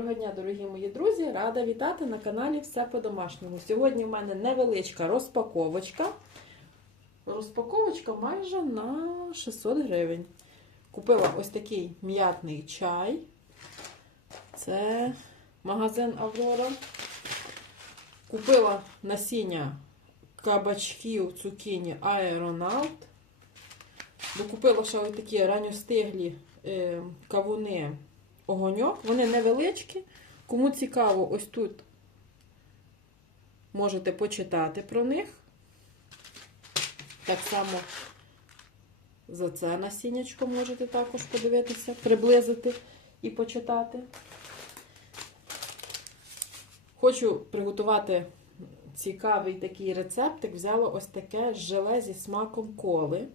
Доброго дня, дорогі мої друзі! Рада вітати на каналі Все по-домашньому. Сьогодні в мене невеличка розпаковочка. Розпаковочка майже на 600 гривень. Купила ось такий м'ятний чай. Це магазин Аврора. Купила насіння кабачків цукіні Аеронавт. Докупила ще ось такі ранньостиглі е, кавуни огоньок. Вони невеличкі. Кому цікаво, ось тут можете почитати про них. Так само за це насіннячко можете також подивитися, приблизити і почитати. Хочу приготувати цікавий такий рецептик. Взяла ось таке желе зі смаком коли.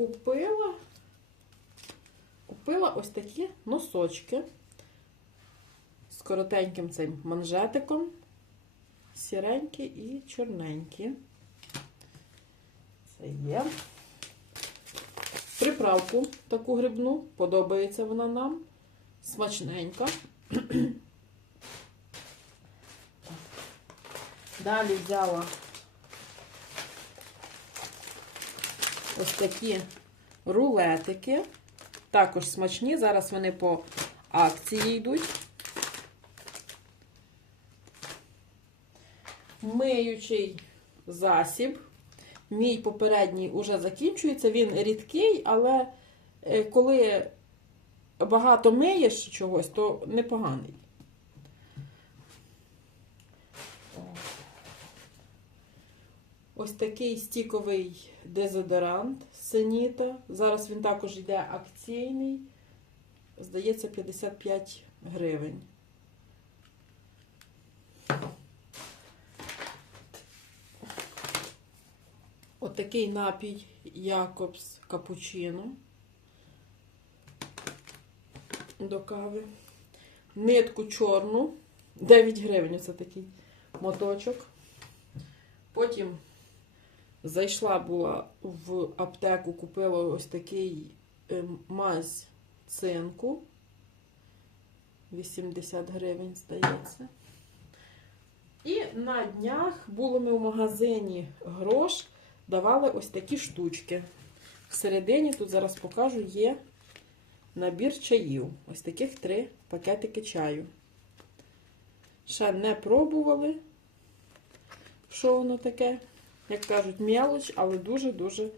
Купила, купила ось такі носочки з коротеньким цим манжетиком, сіренькі і чорненькі. Це є. Приправку таку грибну, подобається вона нам. Смачненька. Далі взяла ось такі рулетики. Також смачні. Зараз вони по акції йдуть. Миючий засіб. Мій попередній уже закінчується. Він рідкий, але е, коли багато миєш чогось, то непоганий. Ось такий стіковий дезодорант Сеніта. Зараз він також йде акційний. Здається, 55 гривень. Отакий напій Якобс капучино до кави. Нитку чорну. 9 гривень це такий моточок. Потім зайшла була в аптеку, купила ось такий е, мазь цинку. 80 гривень, здається. І на днях були ми в магазині грош, давали ось такі штучки. Всередині, тут зараз покажу, є набір чаїв. Ось таких три пакетики чаю. Ще не пробували, що воно таке. Як кажуть, мелоч, але дуже-дуже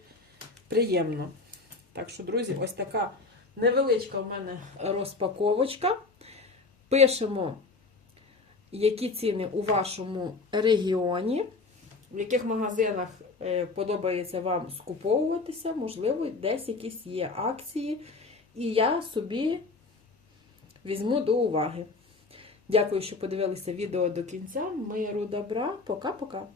приємно. Так що, друзі, ось така невеличка в мене розпаковочка. Пишемо, які ціни у вашому регіоні, в яких магазинах е, подобається вам скуповуватися, можливо, десь якісь є акції. І я собі візьму до уваги. Дякую, що подивилися відео до кінця. Миру добра. Пока-пока.